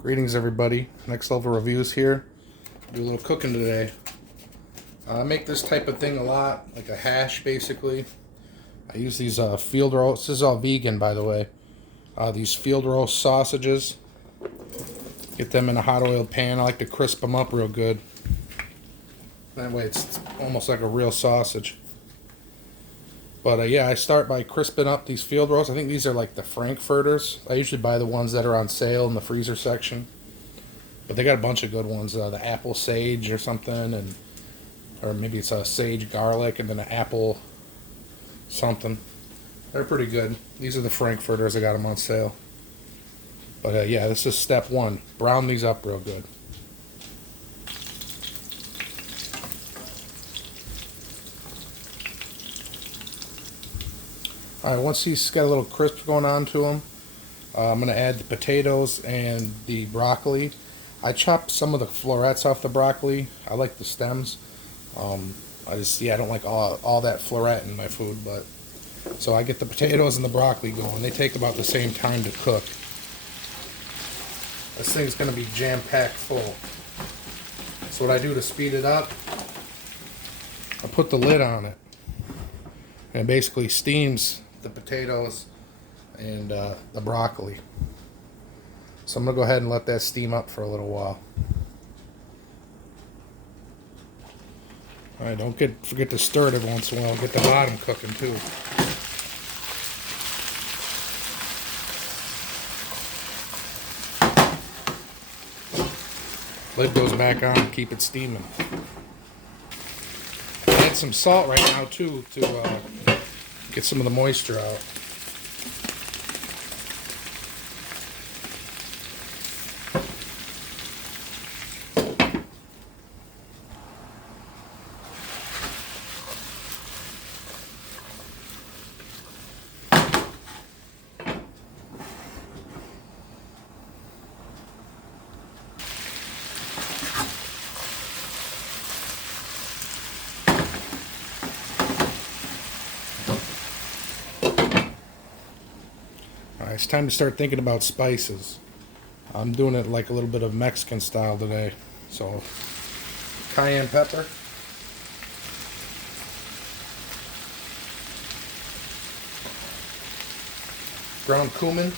Greetings everybody, Next Level Reviews here. Do a little cooking today. I make this type of thing a lot, like a hash basically. I use these field roast, this is all vegan by the way. These field roast sausages. Get them in a hot oiled pan. I like to crisp them up real good. That way it's almost like a real sausage. But yeah, I start by crisping up these field roasts. I think these are like the frankfurters. I usually buy the ones that are on sale in the freezer section. But they got a bunch of good ones. The apple sage or something, and or maybe it's a sage garlic and then an apple something. They're pretty good. These are the frankfurters. I got them on sale. But yeah, this is step one. Brown these up real good. Alright, once these got a little crisp going on to them, I'm going to add the potatoes and the broccoli. I chopped some of the florets off the broccoli. I like the stems. I don't like all that floret in my food, but so I get the potatoes and the broccoli going. They take about the same time to cook. This thing's going to be jam-packed full. So what I do to speed it up, I put the lid on it, and it basically steams the potatoes and the broccoli. So I'm going to go ahead and let that steam up for a little while. Alright, don't forget to stir it every once in a while. Get the bottom cooking too. Lid goes back on, keep it steaming. Add some salt right now too to get some of the moisture out. It's time to start thinking about spices. I'm doing it like a little bit of Mexican style today. So, cayenne pepper. Ground cumin.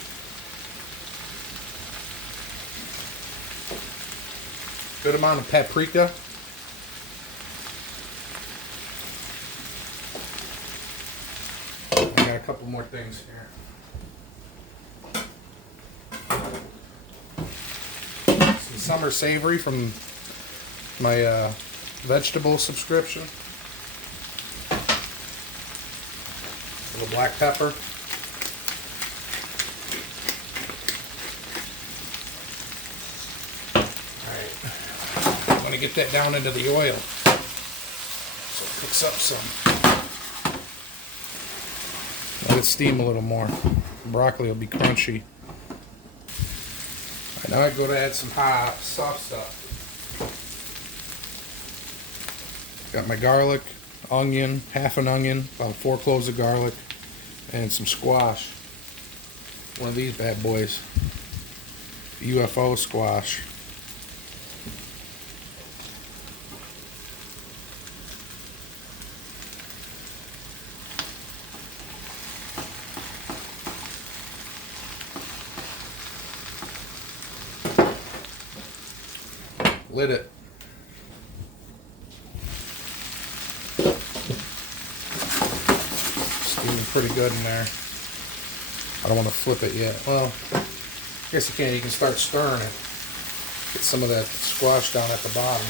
Good amount of paprika. I got a couple more things here. Summer savory from my vegetable subscription. A little black pepper. Alright, I'm going to get that down into the oil so it cooks up some. Let it steam a little more. Broccoli will be crunchy. Now I go to add some hot, soft stuff. Got my garlic, onion, half an onion, about 4 cloves of garlic, and some squash. One of these bad boys. UFO squash. Lid it. Steaming pretty good in there. I don't want to flip it yet. Well, I guess you can. You can start stirring it. Get some of that squash down at the bottom.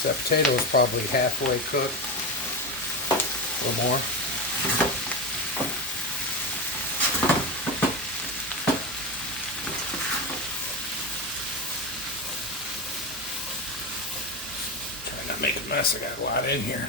So that potato is probably halfway cooked. A little more. Make a mess. I got a lot in here.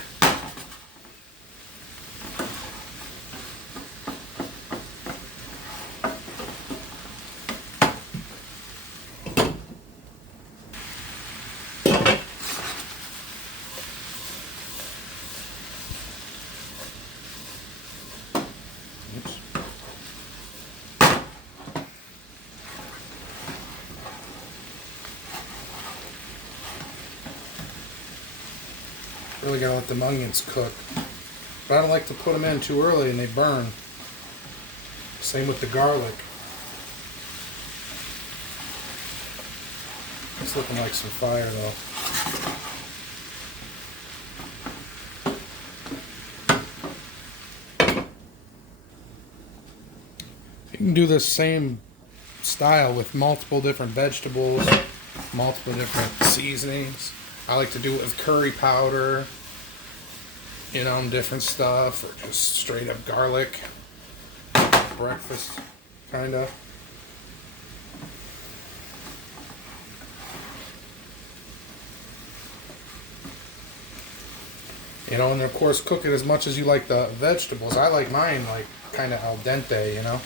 Oops. Really gotta let them onions cook. But I don't like to put them in too early and they burn. Same with the garlic. It's looking like some fire though. You can do this same style with multiple different vegetables, multiple different seasonings. I like to do it with curry powder, you know, different stuff, or just straight up garlic. Breakfast, kinda. You know, and of course cook it as much as you like the vegetables. I like mine like kind of al dente, you know.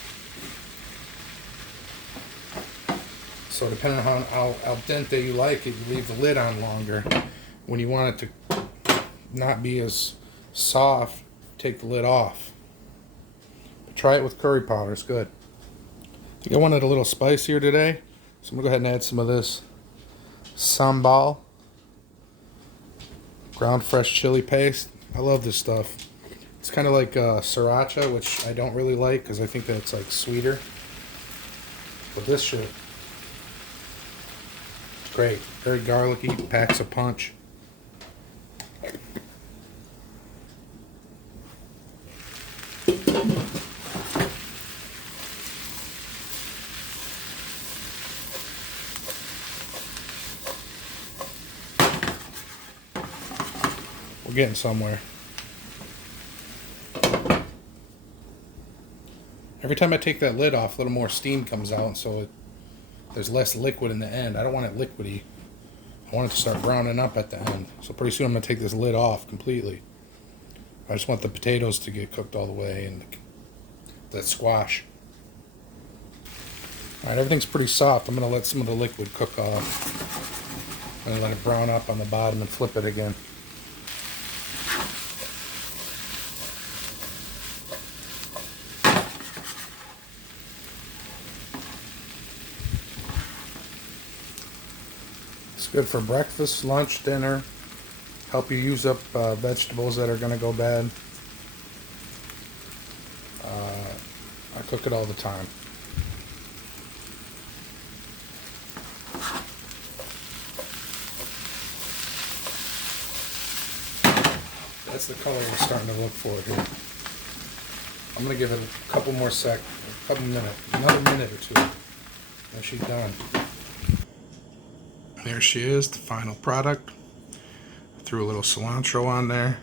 So depending on how al dente you like it, you leave the lid on longer. When you want it to not be as soft, take the lid off. But try it with curry powder, it's good. I think I wanted a little spicier today, so I'm gonna go ahead and add some of this sambal, ground fresh chili paste. I love this stuff. It's kind of like sriracha, which I don't really like because I think that it's like sweeter. But this shit, it's great. Very garlicky, packs a punch. We're getting somewhere. Every time I take that lid off, a little more steam comes out, so there's less liquid in the end. I don't want it liquidy. I want it to start browning up at the end. So pretty soon I'm going to take this lid off completely. I just want the potatoes to get cooked all the way and that squash. Alright, everything's pretty soft. I'm going to let some of the liquid cook off. I'm going to let it brown up on the bottom and flip it again. It's good for breakfast, lunch, dinner. Help you use up vegetables that are going to go bad. I cook it all the time. That's the color we're starting to look for here. I'm going to give it a couple more minutes, another minute or two, and she's done. There she is, the final product. Threw a little cilantro on there.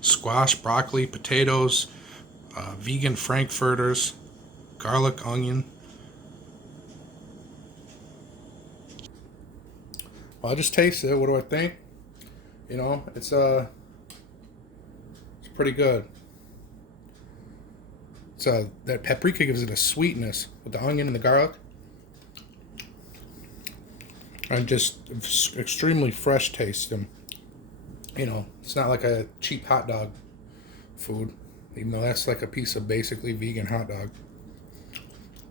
Squash, broccoli, potatoes, vegan frankfurters, garlic, onion. Well, I just tasted it. What do I think? You know, it's pretty good. It's that paprika gives it a sweetness with the onion and the garlic. And just extremely fresh taste. And, you know, it's not like a cheap hot dog food, even though that's like a piece of basically vegan hot dog.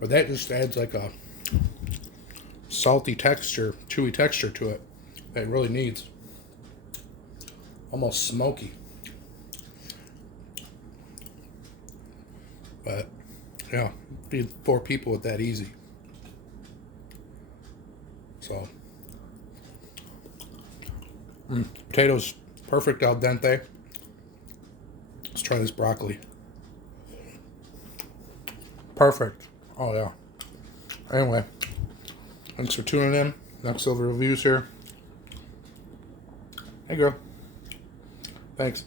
But that just adds like a salty texture, chewy texture to it that it really needs. Almost smoky. But yeah, feed 4 people with that easy. So potatoes perfect al dente. Let's try this broccoli. Perfect. Oh yeah. Anyway, thanks for tuning in. Next Silver Reviews here. Hey girl. Thanks.